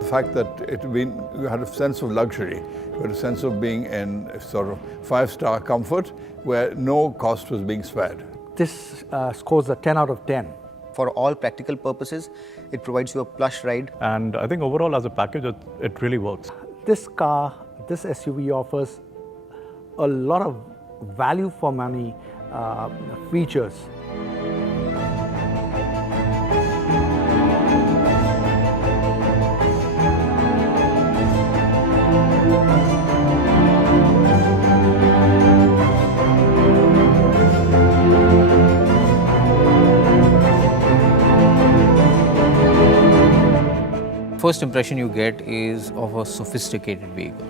The fact that you had a sense of luxury, you had a sense of being in sort of 5-star comfort where no cost was being spared. This scores a 10 out of 10. For all practical purposes, it provides you a plush ride. And I think overall as a package, it really works. This car, this SUV offers a lot of value for money features. First impression you get is of a sophisticated vehicle.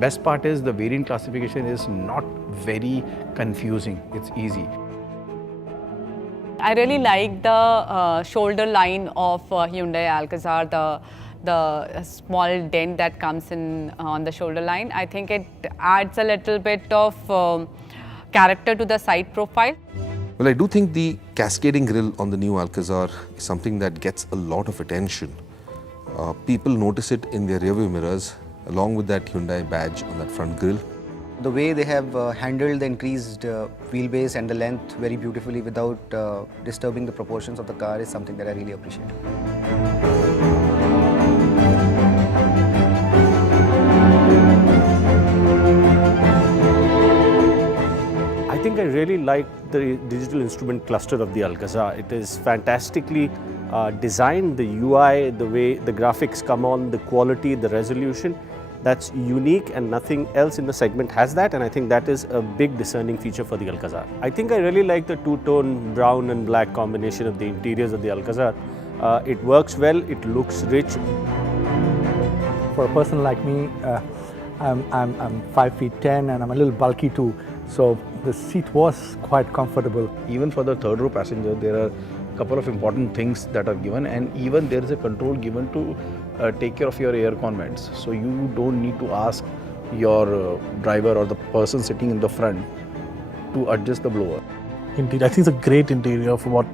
Best part is the variant classification is not very confusing, it's easy. I really like the shoulder line of Hyundai Alcazar, the small dent that comes in on the shoulder line. I think it adds a little bit of character to the side profile. Well, I do think the cascading grille on the new Alcazar is something that gets a lot of attention. People notice it in their rearview mirrors along with that Hyundai badge on that front grille. The way they have handled the increased wheelbase and the length very beautifully without disturbing the proportions of the car is something that I really appreciate. I think I really like the digital instrument cluster of the Alcazar. It is fantastically designed, the UI, the way the graphics come on, the quality, the resolution. That's unique and nothing else in the segment has that, and I think that is a big discerning feature for the Alcazar. I think I really like the two-tone brown and black combination of the interiors of the Alcazar. It works well, it looks rich. For a person like me, I'm 5'10" and I'm a little bulky too, so the seat was quite comfortable. Even for the third row passenger, there are a couple of important things that are given, and even there is a control given to take care of your air con vents. So you don't need to ask your driver or the person sitting in the front to adjust the blower. Indeed, I think it's a great interior for what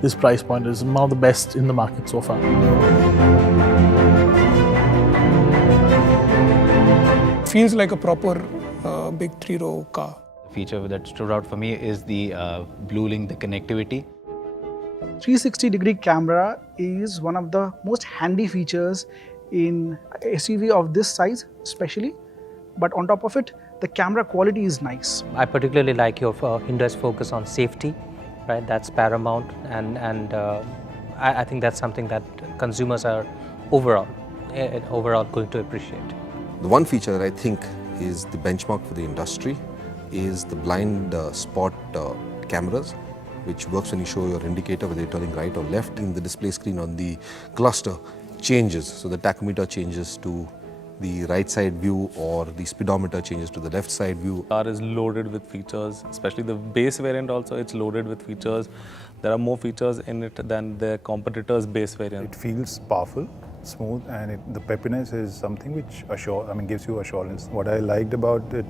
this price point is. One of the best in the market so far. Feels like a proper big 3-row car. The feature that stood out for me is the BlueLink, the connectivity. 360-degree camera is one of the most handy features in SUV of this size especially, but on top of it, the camera quality is nice. I particularly like your Hyundai's focus on safety, right? That's paramount, and I think that's something that consumers are overall going to appreciate. The one feature that I think is the benchmark for the industry is the blind spot cameras, which works when you show your indicator whether you're turning right or left. In the display screen on the cluster changes, so the tachometer changes to the right side view or the speedometer changes to the left side view. The car is loaded with features, especially the base variant also, it's loaded with features. There are more features in it than the competitor's base variant. It feels powerful, smooth, and the peppiness is something which gives you assurance. What I liked about it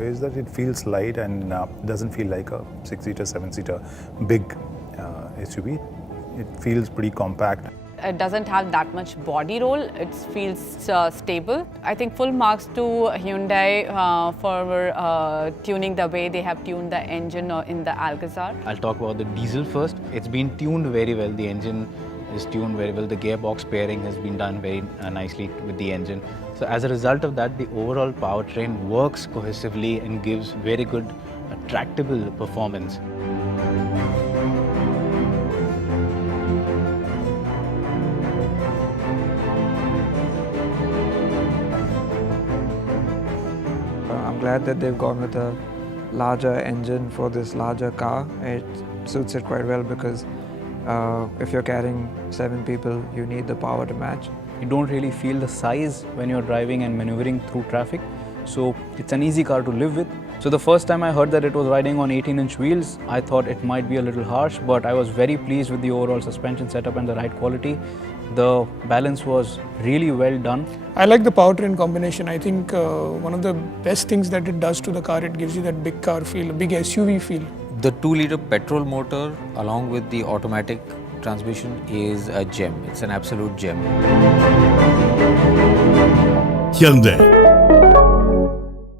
is that it feels light and doesn't feel like a 6-seater, 7-seater big SUV. It feels pretty compact. It doesn't have that much body roll, it feels stable. I think full marks to Hyundai for tuning the way they have tuned the engine in the Alcazar. I'll talk about the diesel first. It's been tuned very well. The engine is tuned very well. The gearbox pairing has been done very nicely with the engine. So as a result of that, the overall powertrain works cohesively and gives very good, tractable performance. I'm glad that they've gone with a larger engine for this larger car. It suits it quite well because if you're carrying 7 people, you need the power to match. You don't really feel the size when you're driving and maneuvering through traffic, so it's an easy car to live with. So the first time I heard that it was riding on 18-inch wheels, I thought it might be a little harsh, but I was very pleased with the overall suspension setup and the ride quality. The balance was really well done. I like the powertrain combination. I think one of the best things that it does to the car, it gives you that big car feel, a big SUV feel. The 2-liter petrol motor along with the automatic transmission is a gem. It's an absolute gem. Hyundai.